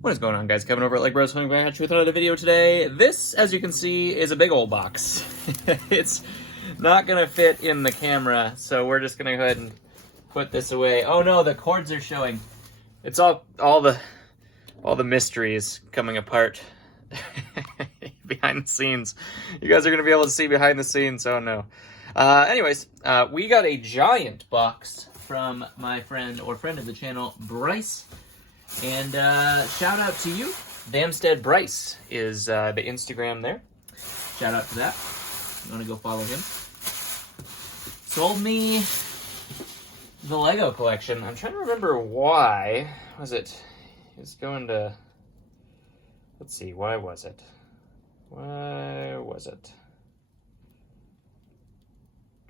What is going on, guys? Kevin over at Legbros coming back at you with another video today. This, as you can see, is a big old box. It's not gonna fit in the camera, so we're just gonna go ahead and put this away. Oh no, the cords are showing. It's all the mysteries coming apart behind the scenes. You guys are gonna be able to see behind the scenes. Oh no. Anyways, we got a giant box from my friend of the channel, Bryce. And shout out to you. Damstead Bryce is the Instagram there. Shout out to that. You want to go follow him. Sold me the Lego collection. I'm trying to remember why. Was it? He was going to... Let's see. Why was it? Why was it?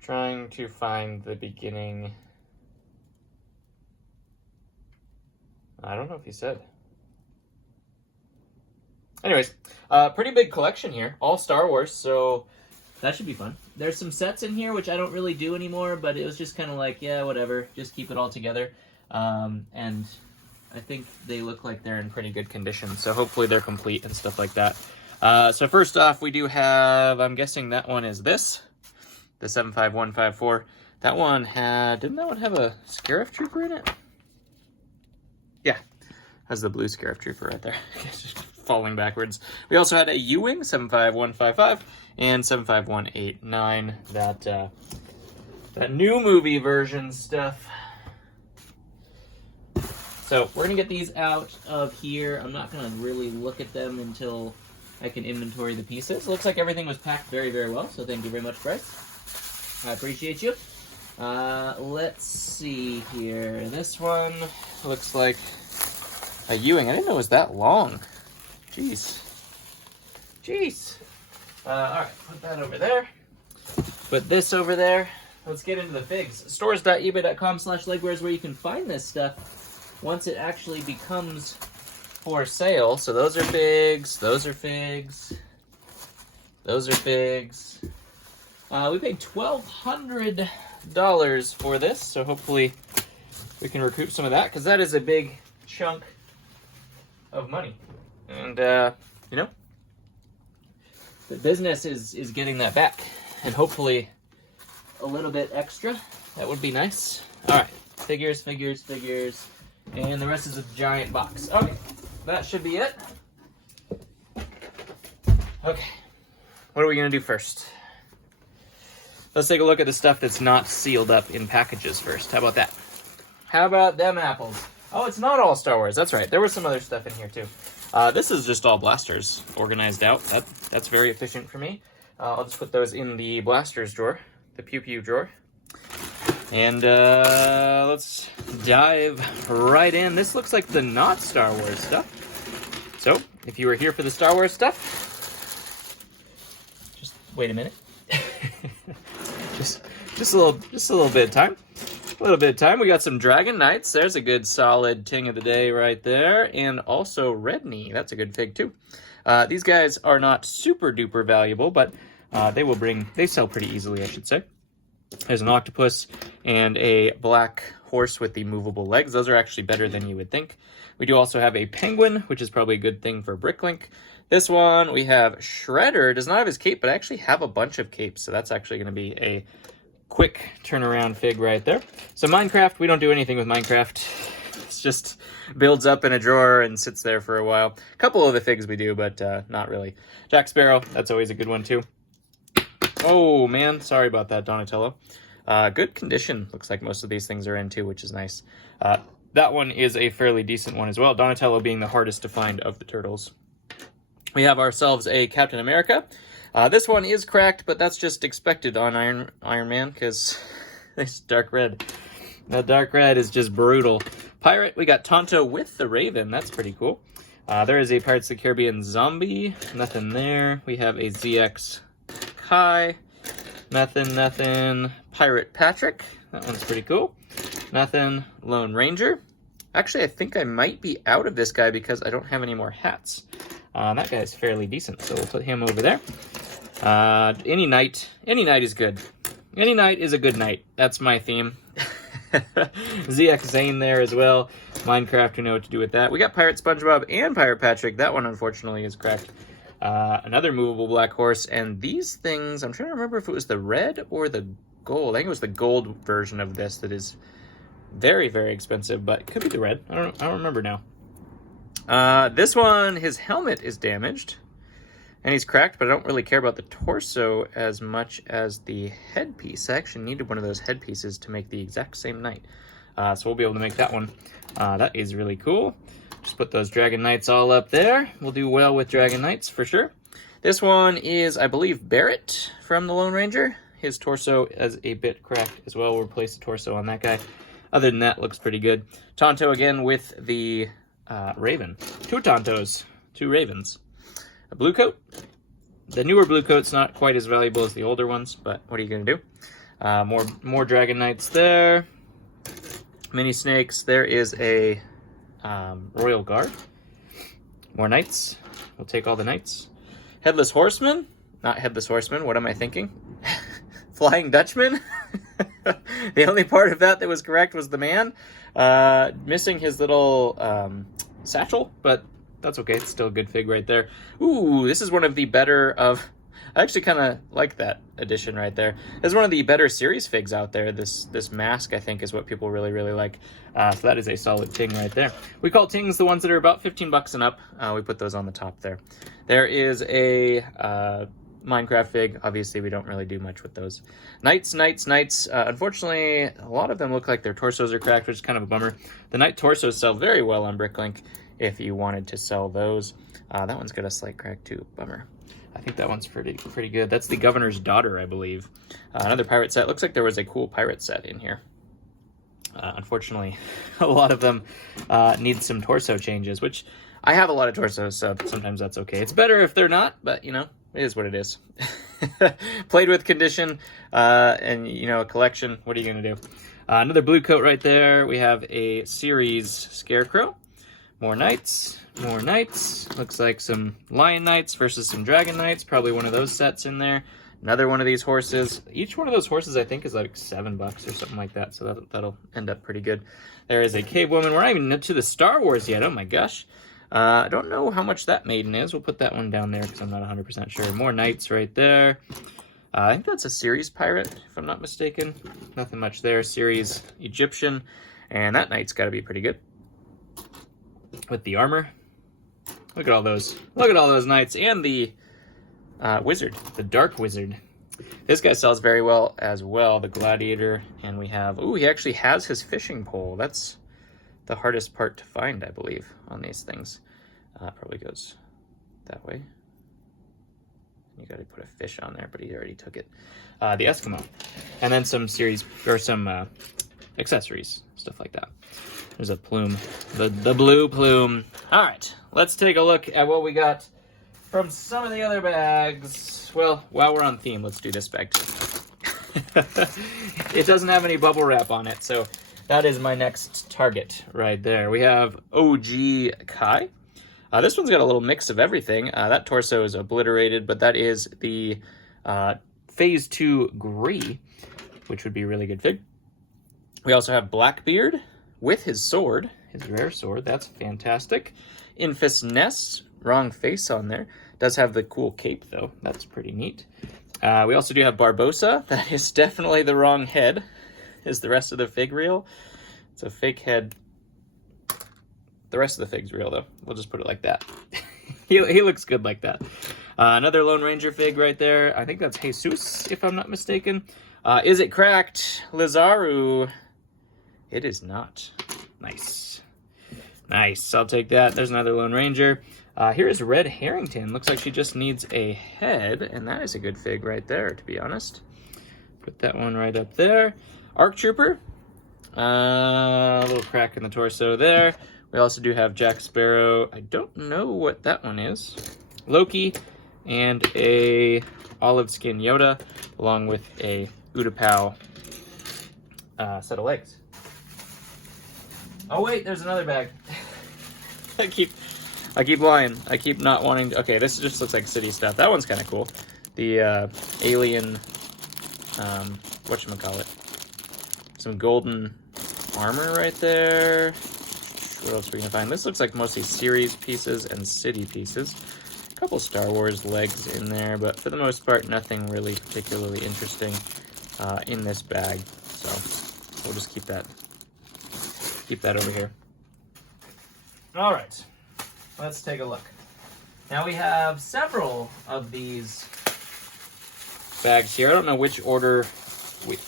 Trying to find the beginning... I don't know if he said. Anyways, pretty big collection here. All Star Wars, so that should be fun. There's some sets in here, which I don't really do anymore, but it was just kind of like, yeah, whatever. Just keep it all together. And I think they look like they're in pretty good condition, so hopefully they're complete and stuff like that. So first off, we do have, I'm guessing that one is this, the 75154. That one had, didn't that one have a Scarif Trooper in it? Yeah, has the blue Scarif Trooper right there. Just falling backwards. We also had a U-Wing, 75155, and 75189. That new movie version stuff. So we're gonna get these out of here. I'm not gonna really look at them until I can inventory the pieces. Looks like everything was packed very, very well, so thank you very much, Bryce. I appreciate you. Let's see here. This one looks like a U-Wing. I didn't know it was that long. Jeez. Jeez. Alright, put that over there. Put this over there. Let's get into the figs. Stores.ebay.com/Legbros where you can find this stuff once it actually becomes for sale. So those are figs, those are figs, those are figs. We paid $1,200 for this, so hopefully we can recoup some of that, because that is a big chunk of money. And, you know, the business is getting that back, and hopefully a little bit extra. That would be nice. All right, figures, figures, figures, and the rest is a giant box. Okay, that should be it. Okay, what are we going to do first? Let's take a look at the stuff that's not sealed up in packages first. How about that? How about them apples? Oh, it's not all Star Wars. That's right. There was some other stuff in here, too. This is just all blasters organized out. That's very efficient for me. I'll just put those in the blasters drawer, the pew-pew drawer. And let's dive right in. This looks like the not Star Wars stuff. So, if you were here for the Star Wars stuff, just wait a minute. Just a little bit of time. A little bit of time. We got some Dragon Knights. There's a good solid ting of the day right there. And also Red Knee. That's a good fig too. These guys are not super duper valuable, but they sell pretty easily, I should say. There's an octopus and a black horse with the movable legs. Those are actually better than you would think. We do also have a penguin, which is probably a good thing for Bricklink. This one, we have Shredder. Does not have his cape, but I actually have a bunch of capes, so that's actually going to be a quick turnaround fig right there. So Minecraft, we don't do anything with Minecraft. It just builds up in a drawer and sits there for a while. A couple of the figs we do, but not really. Jack Sparrow, that's always a good one too. Oh man, sorry about that, Donatello. Good condition, looks like most of these things are in too, which is nice. That one is a fairly decent one as well, Donatello being the hardest to find of the turtles. We have ourselves a Captain America. This one is cracked, but that's just expected on Iron Man, because it's dark red. The dark red is just brutal. Pirate, we got Tonto with the Raven. That's pretty cool. There is a Pirates of the Caribbean zombie. Nothing there. We have a ZX Kai. Nothing. Pirate Patrick. That one's pretty cool. Nothing. Lone Ranger. Actually, I think I might be out of this guy because I don't have any more hats. That guy's fairly decent, so we'll put him over there. Any knight is good. Any knight is a good knight. That's my theme. ZX Zane there as well. Minecraft, we know what to do with that. We got Pirate SpongeBob and Pirate Patrick. That one, unfortunately, is cracked. Another movable black horse. And these things, I'm trying to remember if it was the red or the gold. I think it was the gold version of this that is very, very expensive, but it could be the red. I don't remember now. This one, his helmet is damaged. And he's cracked, but I don't really care about the torso as much as the headpiece. I actually needed one of those headpieces to make the exact same knight. So we'll be able to make that one. That is really cool. Just put those Dragon Knights all up there. We'll do well with Dragon Knights for sure. This one is, I believe, Barrett from the Lone Ranger. His torso is a bit cracked as well. We'll replace the torso on that guy. Other than that, looks pretty good. Tonto again with the Raven. Two Tontos, two Ravens. A blue coat. The newer blue coat's not quite as valuable as the older ones, but what are you going to do? More Dragon Knights there. Mini Snakes. There is a Royal Guard. More Knights. We'll take all the Knights. Headless Horseman. Not Headless Horseman. What am I thinking? Flying Dutchman. The only part of that was correct was the man. Missing his little satchel, but that's okay. It's still a good fig right there. Ooh, this is one of the better of... I actually kind of like that addition right there. This is one of the better series figs out there. This mask, I think, is what people really, really like. So that is a solid ting right there. We call tings the ones that are about 15 bucks and up. We put those on the top there. There is a Minecraft fig. Obviously, we don't really do much with those. Knights. Unfortunately, a lot of them look like their torsos are cracked, which is kind of a bummer. The knight torsos sell very well on Bricklink if you wanted to sell those. That one's got a slight crack too. Bummer. I think that one's pretty good. That's the Governor's Daughter, I believe. Another pirate set. Looks like there was a cool pirate set in here. Unfortunately, a lot of them need some torso changes, which I have a lot of torsos, so sometimes that's okay. It's better if they're not, but, you know, it is what it is. Played with condition and, you know, a collection. What are you going to do? Another blue coat right there. We have a series Scarecrow. More Knights. More Knights. Looks like some Lion Knights versus some Dragon Knights. Probably one of those sets in there. Another one of these horses. Each one of those horses, I think, is like $7 or something like that. So that'll end up pretty good. There is a Cave Woman. We're not even to the Star Wars yet. Oh my gosh. I don't know how much that maiden is. We'll put that one down there because I'm not 100% sure. More Knights right there. I think that's a series pirate, if I'm not mistaken. Nothing much there. Series Egyptian. And that knight's got to be pretty good. With the armor. Look at all those. Look at all those knights. And the wizard. The Dark Wizard. This guy sells very well as well. The Gladiator. And we have... Ooh, he actually has his fishing pole. That's the hardest part to find, I believe, on these things. Probably goes that way. You got to put a fish on there, but he already took it. The Eskimo. And then some series... Or some accessories. Stuff like that. There's a plume. The blue plume. All right. Let's take a look at what we got from some of the other bags. Well, while we're on theme, let's do this bag too. It doesn't have any bubble wrap on it, so that is my next target right there. We have OG Kai. This one's got a little mix of everything. That torso is obliterated, but that is the Phase 2 Gree, which would be a really good fig. We also have Blackbeard with his sword, his rare sword. That's fantastic. Infus Nest, wrong face on there. Does have the cool cape, though. That's pretty neat. We also do have Barbossa. That is definitely the wrong head, is the rest of the fig real. It's a fake head. The rest of the fig's real, though. We'll just put it like that. He looks good like that. Another Lone Ranger fig right there. I think that's Jesus, if I'm not mistaken. Is it cracked? Lizaru. It is not. Nice. Nice. I'll take that. There's another Lone Ranger. Here is Red Harrington. Looks like she just needs a head, and that is a good fig right there, to be honest. Put that one right up there. Arc Trooper. A little crack in the torso there. We also do have Jack Sparrow. I don't know what that one is. Loki and a olive skin Yoda, along with a Utapau set of legs. Oh wait, there's another bag. I keep lying. I keep not wanting to... Okay, this just looks like city stuff. That one's kind of cool. The alien... whatchamacallit. Some golden armor right there. What else are we gonna find? This looks like mostly series pieces and city pieces. A couple Star Wars legs in there, but for the most part, nothing really particularly interesting in this bag. So we'll just keep that over here. All right, let's take a look. Now we have several of these bags here. I don't know which order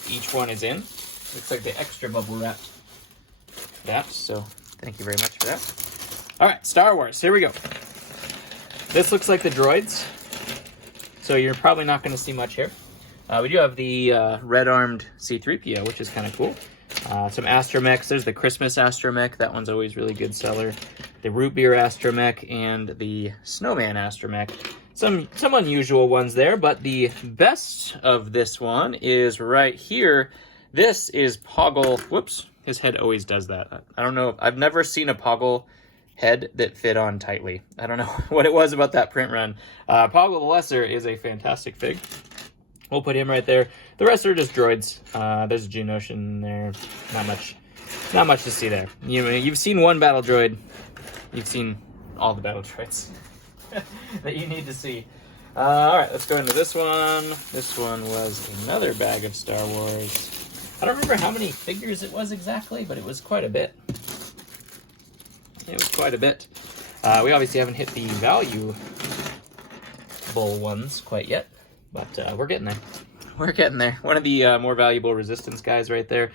each one is in. Looks like the extra bubble wrapped that, so thank you very much for that. All right, Star Wars, here we go. This looks like the droids, so you're probably not going to see much here. We do have the red-armed C-3PO, which is kind of cool. Some astromechs. There's the Christmas astromech. That one's always really good seller. The root beer astromech and the snowman astromech. Some unusual ones there, but the best of this one is right here. This is Poggle. Whoops, his head always does that. I don't know. I've never seen a Poggle head that fit on tightly. I don't know what it was about that print run. Poggle the Lesser is a fantastic fig. We'll put him right there. The rest are just droids. There's a Geonosian there. Not much to see there. You've seen one battle droid. You've seen all the battle droids that you need to see. All right, let's go into this one. This one was another bag of Star Wars. I don't remember how many figures it was exactly, but it was quite a bit. It was quite a bit. We obviously haven't hit the valuable ones quite yet, but we're getting there. We're getting there. One of the more valuable Resistance guys right there.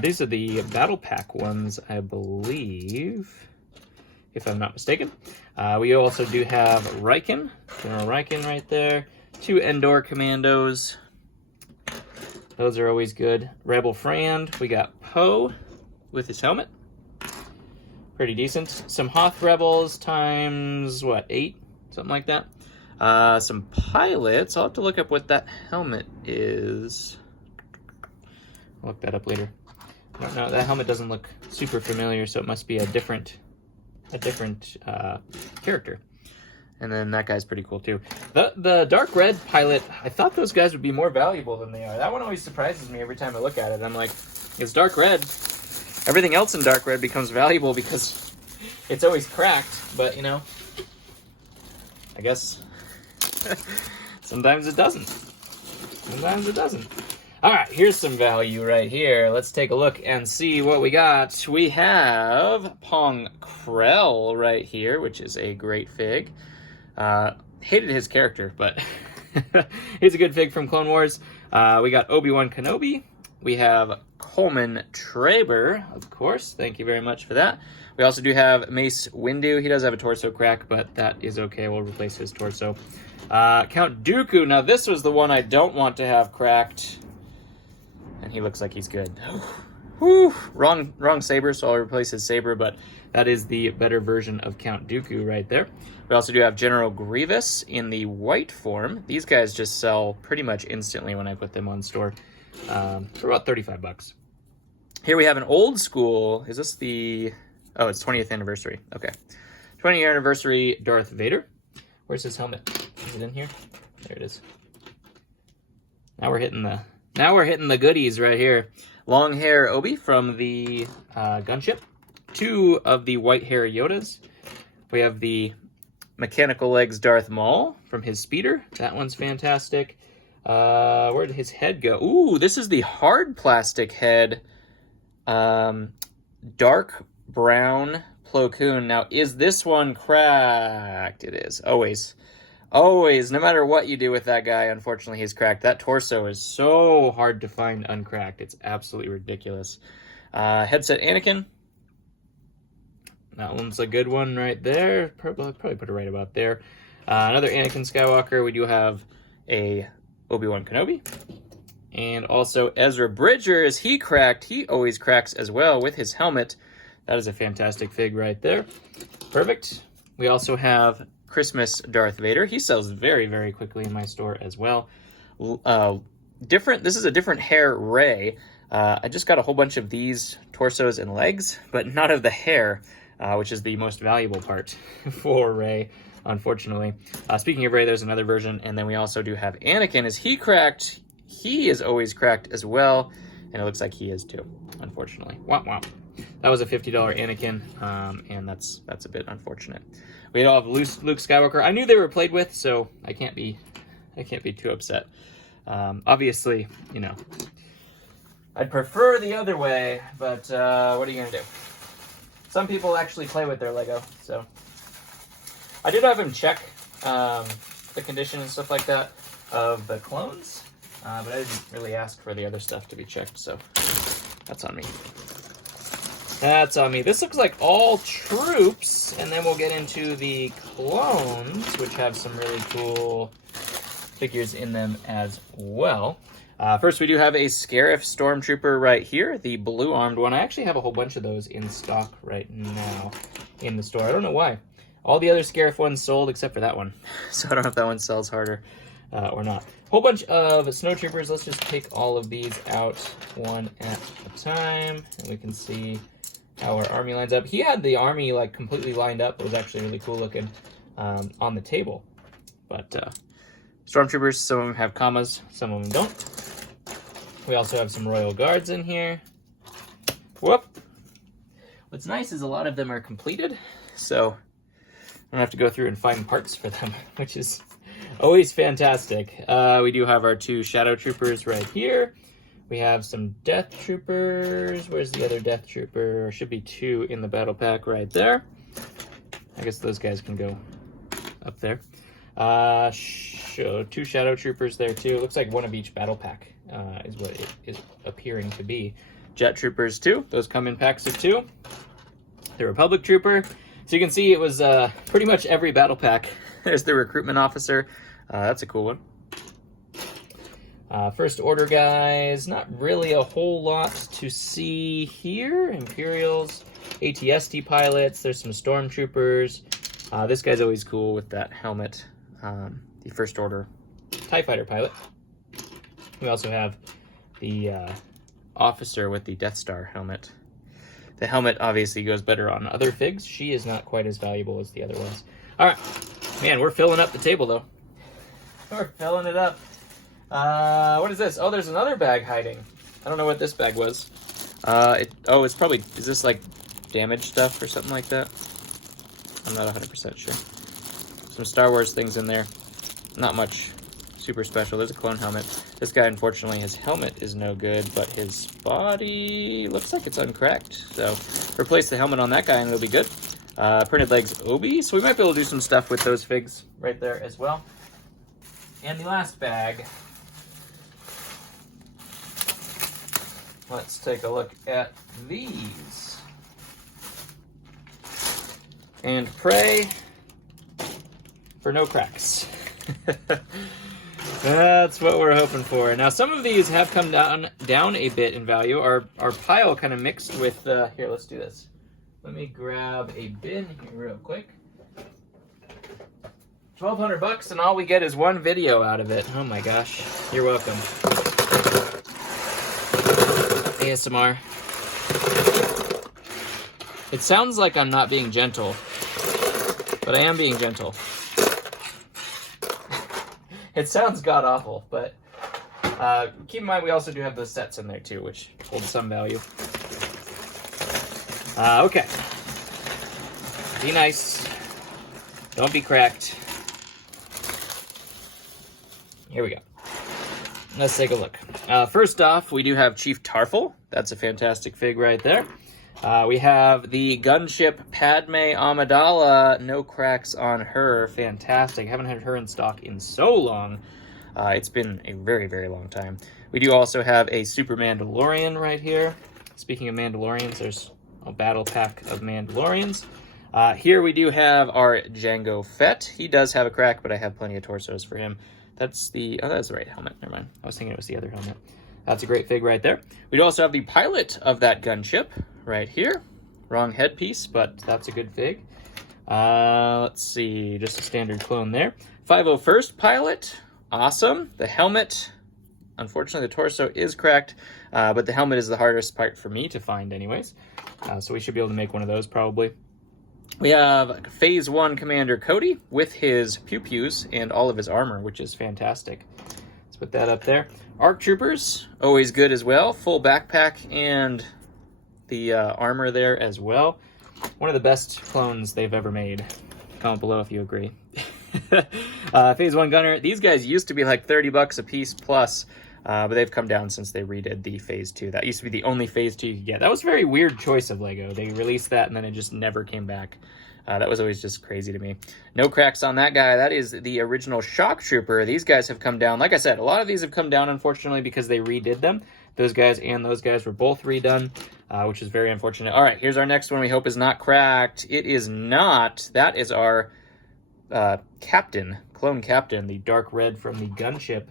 These are the Battle Pack ones, I believe, if I'm not mistaken. We also do have Riken, General Riken right there. 2 Endor Commandos. Those are always good. Rebel Frand. We got Poe with his helmet. Pretty decent. Some Hoth Rebels times, what, 8? Something like that. Some pilots. I'll have to look up what that helmet is. I'll look that up later. I don't know. That helmet doesn't look super familiar, so it must be a different character. And then that guy's pretty cool too. The dark red pilot, I thought those guys would be more valuable than they are. That one always surprises me every time I look at it. I'm like, it's dark red. Everything else in dark red becomes valuable because it's always cracked, but you know, I guess sometimes it doesn't. Sometimes it doesn't. All right, here's some value right here. Let's take a look and see what we got. We have Pong Krell right here, which is a great fig. Hated his character, but he's a good fig from Clone Wars. We got Obi-Wan Kenobi. We have Coleman Traber, of course. Thank you very much for that. We also do have Mace Windu. He does have a torso crack, but that is okay. We'll replace his torso. Count Dooku. Now, this was the one I don't want to have cracked. And he looks like he's good. Whew. Wrong saber, so I'll replace his saber, but that is the better version of Count Dooku right there. We also do have General Grievous in the white form. These guys just sell pretty much instantly when I put them on store for about 35 bucks. Here we have an old school. Is this the... Oh, it's 20th anniversary. Okay. 20th anniversary Darth Vader. Where's his helmet? Is it in here? There it is. Now we're hitting the goodies right here. Long hair Obi from the gunship. 2 of the white hair Yodas. We have the mechanical legs Darth Maul from his speeder. That one's fantastic. Where did his head go? Ooh, this is the hard plastic head. Dark brown Plo Koon. Now, is this one cracked? It is. Always. No matter what you do with that guy, unfortunately, he's cracked. That torso is so hard to find uncracked. It's absolutely ridiculous. Headset Anakin. That one's a good one right there. Probably put it right about there. Another Anakin Skywalker. We do have a Obi-Wan Kenobi. And also Ezra Bridger. Is he cracked? He always cracks as well with his helmet. That is a fantastic fig right there. Perfect. We also have Christmas Darth Vader. He sells very, very quickly in my store as well. This is a different hair Rey. I just got a whole bunch of these torsos and legs, but not of the hair, which is the most valuable part for Rey, unfortunately. Speaking of Rey, there's another version, and then we also do have Anakin. Is he cracked? He is always cracked as well. And it looks like he is too, unfortunately. Womp womp. That was a $50 Anakin, and that's a bit unfortunate. We all have Luke Skywalker. I knew they were played with, so I can't be too upset. Obviously, you know, I'd prefer the other way, but what are you gonna do? Some people actually play with their Lego, so. I did have him check the condition and stuff like that of the clones, but I didn't really ask for the other stuff to be checked, so that's on me. That's on me. This looks like all troops, and then we'll get into the clones, which have some really cool figures in them as well. First, we do have a Scarif Stormtrooper right here, the blue-armed one. I actually have a whole bunch of those in stock right now in the store. I don't know why. All the other Scarif ones sold except for that one. So I don't know if that one sells harder or not. Whole bunch of Snowtroopers. Let's just take all of these out one at a time, and we can see how our army lines up. He had the army like completely lined up. It was actually really cool looking on the table. But Stormtroopers, some of them have commas, some of them don't. We also have some Royal Guards in here. Whoop! What's nice is a lot of them are completed, so I don't have to go through and find parts for them, which is always fantastic. We do have our 2 Shadow Troopers right here. We have some Death Troopers. Where's the other Death Trooper? There should be 2 in the battle pack right there. I guess those guys can go up there. 2 Shadow Troopers there too. It looks like one of each battle pack is what it is appearing to be. Jet Troopers too. Those come in packs of 2. The Republic Trooper. So you can see it was pretty much every battle pack. There's the Recruitment Officer. That's a cool one. First Order guys. Not really a whole lot to see here. Imperials, AT-ST pilots. There's some Stormtroopers. This guy's always cool with that helmet. The First Order TIE Fighter pilot. We also have the officer with the Death Star helmet. The helmet obviously goes better on other figs. She is not quite as valuable as the other ones. All right. Man, we're filling up the table, though. We're filling it up. What is this? Oh, there's another bag hiding. I don't know what this bag was. It's probably... Is this, like, damaged stuff or something like that? I'm not 100% sure. Some Star Wars things in there. Not much super special. There's a clone helmet. This guy, unfortunately, his helmet is no good, but his body looks like it's uncracked. So replace the helmet on that guy and it'll be good. Printed legs Obi. So we might be able to do some stuff with those figs right there as well. And the last bag. Let's take a look at these. And pray for no cracks. That's what we're hoping for. Now, some of these have come down a bit in value. Our pile kind of mixed with... here, let's do this. Let me grab a bin here real quick. $1,200 and all we get is one video out of it. Oh my gosh. You're welcome. ASMR. It sounds like I'm not being gentle, but I am being gentle. It sounds god-awful, but keep in mind we also do have those sets in there too, which hold some value. Okay. Be nice. Don't be cracked. Here we go. Let's take a look. First off, we do have Chief Tarful. That's a fantastic fig right there. We have the gunship Padme Amidala. No cracks on her. Fantastic. Haven't had her in stock in so long. It's been a very, very long time. We do also have a Super Mandalorian right here. Speaking of Mandalorians, there's a battle pack of Mandalorians. Here we do have our Jango Fett. He does have a crack, but I have plenty of torsos for him. That's the... Oh, that's the right helmet. Never mind. I was thinking it was the other helmet. That's a great fig right there. We do also have the pilot of that gunship right here. Wrong headpiece, but that's a good fig. Let's see. Just a standard clone there. 501st pilot. Awesome. The helmet. Unfortunately, the torso is cracked, but the helmet is the hardest part for me to find anyways. So we should be able to make one of those probably. We have Phase 1 Commander Cody with his pew-pews and all of his armor, which is fantastic. Let's put that up there. ARC Troopers, always good as well. Full backpack and the armor there as well. One of the best clones they've ever made. Comment below if you agree. Phase 1 Gunner. These guys used to be like 30 bucks a piece plus, but they've come down since they redid the Phase 2. That used to be the only Phase 2 you could get. That was a very weird choice of Lego. They released that and then it just never came back. That was always just crazy to me. No cracks on that guy. That is the original Shock Trooper. These guys have come down. Like I said, a lot of these have come down, unfortunately, because they redid them. Those guys and those guys were both redone, which is very unfortunate. All right, here's our next one we hope is not cracked. It is not. That is our Captain, Clone Captain, the dark red from the gunship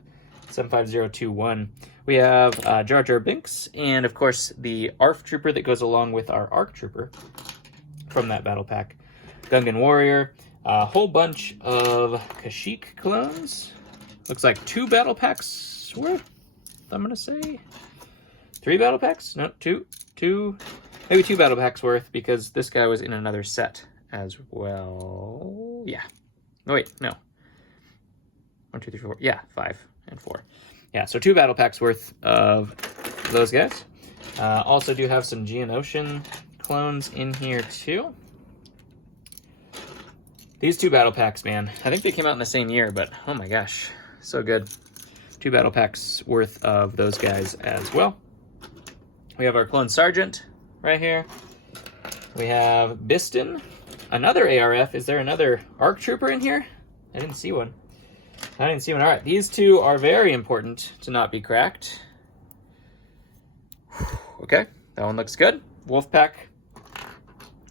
75021. We have Jar Jar Binks, and of course the ARF Trooper that goes along with our ARC Trooper from that battle pack. Gungan Warrior, a whole bunch of Kashyyyk clones. Looks like 2 battle packs worth, I'm gonna say. 3 battle packs? No, 2, maybe 2 battle packs worth, because this guy was in another set as well. Yeah. Oh, wait, no. 1, 2, 3, 4. Yeah, 5 and 4. Yeah, so 2 battle packs worth of those guys. Also do have some Geonosian clones in here too. These 2 battle packs, man, I think they came out in the same year, but oh my gosh, so good. 2 battle packs worth of those guys as well. We have our Clone Sergeant right here. We have Biston, another ARF. Is there another ARC Trooper in here? I didn't see one. All right, these 2 are very important to not be cracked. Okay, that one looks good. Wolfpack.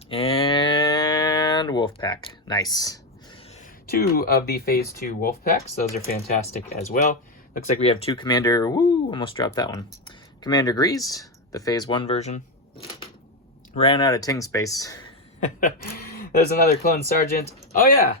And Wolfpack. Nice. 2 of the Phase 2 Wolfpacks. Those are fantastic as well. Looks like we have 2 Commander... Woo! Almost dropped that one. Commander Grease, the Phase 1 version. Ran out of ting space. There's another Clone Sergeant. Oh, yeah!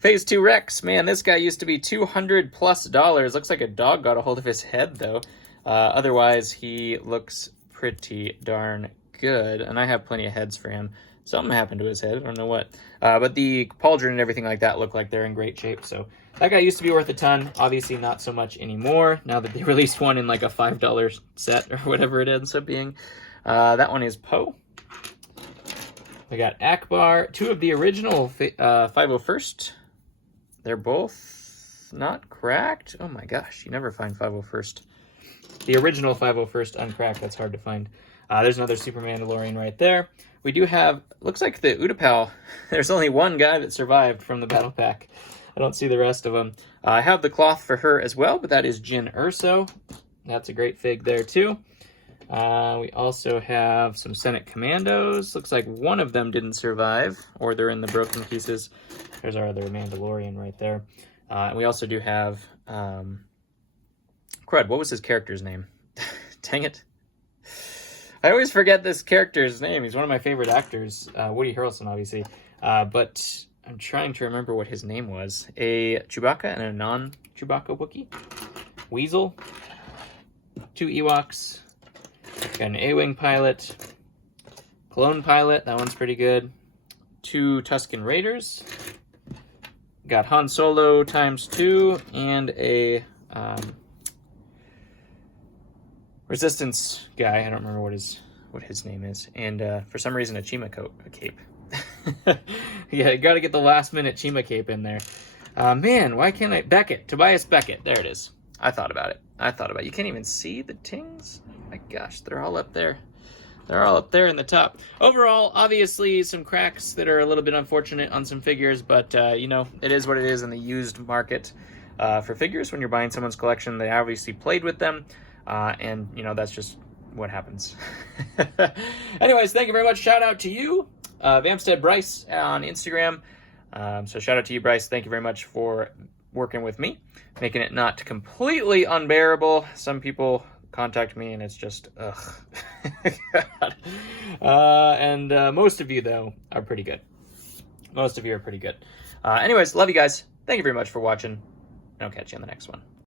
Phase 2 Rex. Man, this guy used to be $200+. Looks like a dog got a hold of his head, though. Otherwise, he looks pretty darn good. And I have plenty of heads for him. Something happened to his head. I don't know what. But the pauldron and everything like that look like they're in great shape. So that guy used to be worth a ton. Obviously not so much anymore. Now that they released one in like a $5 set or whatever it ends up being. That one is Poe. We got Akbar. 2 of the original 501st. They're both not cracked. Oh my gosh. You never find 501st. The original 501st uncracked. That's hard to find. There's another Super Mandalorian right there. We do have, looks like the Utapau. There's only 1 guy that survived from the battle pack. I don't see the rest of them. I have the cloth for her as well, but that is Jyn Erso. That's a great fig there too. We also have some Senate Commandos. Looks like one of them didn't survive, or they're in the broken pieces. There's our other Mandalorian right there. And we also do have, crud, what was his character's name? Dang it. I always forget this character's name. He's one of my favorite actors. Woody Harrelson, obviously. But I'm trying to remember what his name was. A Chewbacca and a non-Chewbacca Wookiee. Weasel. 2 Ewoks. Got an A-Wing pilot. Clone pilot. That one's pretty good. 2 Tusken Raiders. Got Han Solo ×2. And a... Resistance guy. I don't remember what his name is. And for some reason, a Chima cape. Yeah, you got to get the last minute Chima cape in there. Man, why can't I? Beckett. Tobias Beckett. There it is. I thought about it. You can't even see the tings? Oh my gosh, they're all up there. They're all up there in the top. Overall, obviously, some cracks that are a little bit unfortunate on some figures, but, you know, it is what it is in the used market for figures. When you're buying someone's collection, they obviously played with them. And, you know, that's just what happens. Anyways, thank you very much. Shout out to you, Vampstead Bryce on Instagram. So shout out to you, Bryce. Thank you very much for working with me, making it not completely unbearable. Some people contact me and it's just, ugh. And most of you, though, are pretty good. Most of you are pretty good. Anyways, love you guys. Thank you very much for watching. And I'll catch you on the next one.